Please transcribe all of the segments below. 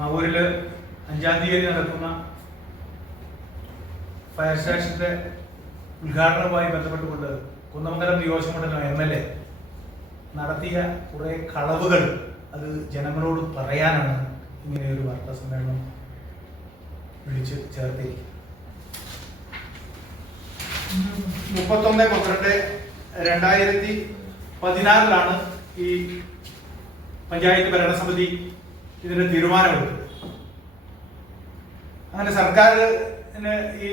മാവൂരില് 5-ാം തീയതി നടക്കുന്ന ഫയർ സ്റ്റേഷന്റെ ഉദ്ഘാടനവുമായി ബന്ധപ്പെട്ടുകൊണ്ട് കുന്നമംഗലം നിയോജകമണ്ഡലം MLA നടത്തിയ കുറെ കളവുകൾ അത് ജനങ്ങളോട് പറയാനാണ് ഇങ്ങനെ ഒരു വാർത്താ സമ്മേളനം വിളിച്ച് ചേർത്തിരിക്കുന്നത്. 31/12/2016 ഈ പഞ്ചായത്ത് ഭരണസമിതി ഇതിന് തീരുമാനമെടുത്തത്. അങ്ങനെ സർക്കാരിന് ഈ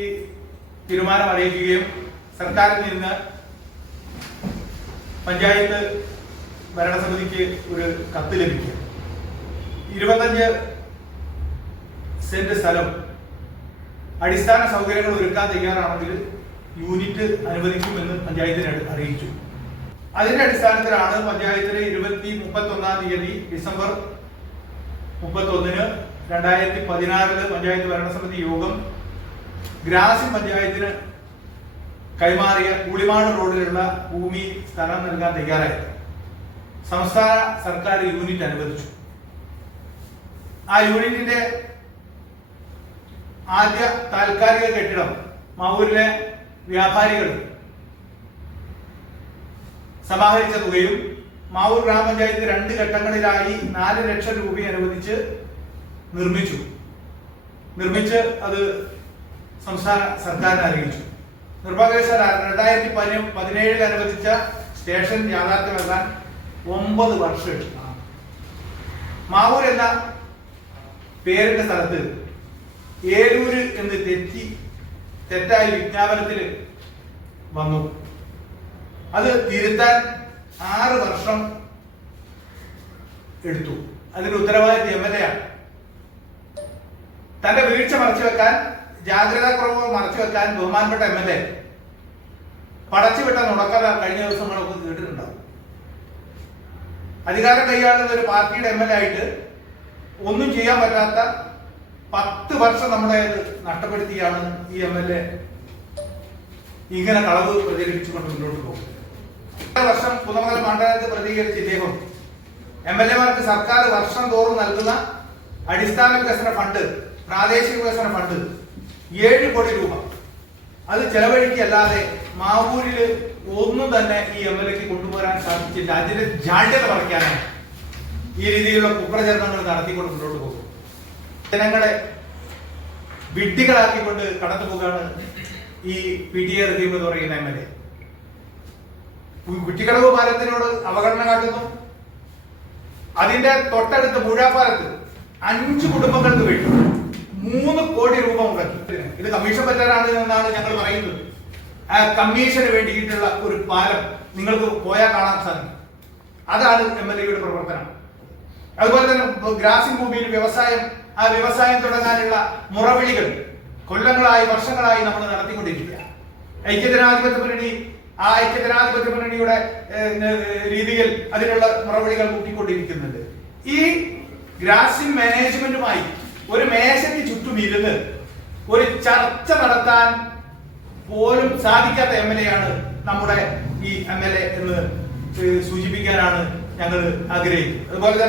തീരുമാനം അറിയിക്കുകയും സർക്കാരിൽ നിന്ന് പഞ്ചായത്ത് ഭരണസമിതിക്ക് ഒരു കത്ത് ലഭിക്കുക. 25 സെന്റ് സ്ഥലം അടിസ്ഥാന സൗകര്യങ്ങൾ ഒരുക്കാൻ തയ്യാറാണെങ്കിൽ യൂണിറ്റ് അനുവദിക്കുമെന്ന് പഞ്ചായത്തിനെ അറിയിച്ചു. അതിന്റെ അടിസ്ഥാനത്തിലാണ് പഞ്ചായത്തിലെ 31-ാം തീയതി ഡിസംബർ 31, 2016 പഞ്ചായത്ത് ഭരണസമിതി യോഗം ഗ്രാസിം പഞ്ചായത്തിന് കൈമാറിയ കൂളിമാട് റോഡിലുള്ള ഭൂമി സ്ഥലം നൽകാൻ തയ്യാറായി. സംസ്ഥാന സർക്കാർ യൂണിറ്റ് അനുവദിച്ചു. ആ യൂണിറ്റിന്റെ ആദ്യ താൽക്കാലിക കെട്ടിടം മാവൂരിലെ വ്യാപാരികൾ സമാഹരിച്ച തുകയും മാവൂർ ഗ്രാമപഞ്ചായത്ത് 2 ഘട്ടങ്ങളിലായി 4 ലക്ഷം രൂപ അനുവദിച്ച് നിർമ്മിച്ച് അത് സംസ്ഥാന സർക്കാരിനെ അറിയിച്ചു. നിർഭാഗ്യവശാൽ 2017 അനുവദിച്ച സ്റ്റേഷൻ യാഥാർത്ഥ്യമാക്കാൻ 9 വർഷം എടുത്തു. മാവൂർ എന്ന പേരിന്റെ സ്ഥലത്ത് ഏലൂര് എന്ന് തെറ്റായി വിജ്ഞാപനത്തിൽ വന്നു. അത് തിരുത്താൻ 6 വർഷം എടുത്തു. അതിന് ഉത്തരവാദിത്വം MLA ആണ്. തന്റെ വീഴ്ച മറച്ചുവെക്കാൻ, ജാഗ്രതാക്കുറവ് മറച്ചുവെക്കാൻ ബഹുമാനപ്പെട്ട MLA പടച്ചുവിട്ട നുണക്കഥ കഴിഞ്ഞ ദിവസങ്ങളൊക്കെ കേട്ടിട്ടുണ്ടാവും. അധികാരം കൈയാളുന്ന ഒരു പാർട്ടിയുടെ MLA ആയിട്ട് ഒന്നും ചെയ്യാൻ പറ്റാത്ത 10 വർഷം നമ്മുടെ നഷ്ടപ്പെടുത്തിയാണ് ഈ MLA ഇങ്ങനെ കളവ് പ്രചരിപ്പിച്ചുകൊണ്ട് മുന്നോട്ട് പോകുന്നത്. 1 വർഷം കുന്നമംഗലം മണ്ഡലത്തിൽ പ്രതികരിച്ച ഇദ്ദേഹം MLA-മാർക്ക് സർക്കാർ വർഷം തോറും നൽകുന്ന അടിസ്ഥാന വികസന ഫണ്ട്, പ്രാദേശിക വികസന ഫണ്ട് 7 കോടി രൂപ അത് ചെലവഴിക്കല്ലാതെ മാവൂരിൽ ഒന്നും തന്നെ ഈ MLA-ക്ക് കൊണ്ടുപോരാൻ സാധിച്ചില്ല. അതിന്റെ ജാള്യത പറിക്കാനാണ് ഈ രീതിയിലുള്ള കുപ്രചരണങ്ങൾ നടത്തിക്കൊണ്ട് മുന്നോട്ട് പോകും. ജനങ്ങളെ വിഡ്ഢികളാക്കിക്കൊണ്ട് കടന്നു പോകാണ് ഈ PTA റഹീം എന്ന് പറയുന്ന MLA. കുറ്റിക്കടവ് പാലത്തിനോട് അവഗണന കാട്ടുന്നു. അതിന്റെ തൊട്ടടുത്ത് മുഴാപ്പാലത്ത് 5 കുടുംബങ്ങൾക്ക് വേണ്ടി 3 കോടി രൂപ മുടക്കി. ഇത് കമ്മീഷൻ പറ്റാനാണ് എന്നാണ് ഞങ്ങൾ പറയുന്നത്. ആ കമ്മീഷന് വേണ്ടിയിട്ടുള്ള ഒരു പാലം നിങ്ങൾക്ക് പോയാൽ കാണാൻ സാധിക്കും. അതാണ് MLA-യുടെ പ്രവർത്തനം. അതുപോലെ തന്നെ ഗ്രാസിം ഭൂമിയിൽ ആ വ്യവസായം തുടങ്ങാനുള്ള മുറവിളികൾ കൊല്ലങ്ങളായി, വർഷങ്ങളായി നമ്മൾ നടത്തിക്കൊണ്ടിരിക്കുക. ഐക്യജനാധിപത്യ മുന്നണിയുടെ രീതിയിൽ അതിനുള്ള മുറവിളികൾ കൂട്ടിക്കൊണ്ടിരിക്കുന്നുണ്ട്. ഈ ഗ്രാസിം മാനേജ്മെന്റുമായി ഒരു മേശയ്ക്ക് ചുറ്റും ഇരുന്ന് ഒരു ചർച്ച നടത്താൻ പോലും സാധിക്കാത്ത MLA-യാണ് നമ്മുടെ ഈ MLA എന്ന് സൂചിപ്പിക്കാനാണ് ഞങ്ങൾ ആഗ്രഹിക്കുന്നത്. അതുപോലെ തന്നെ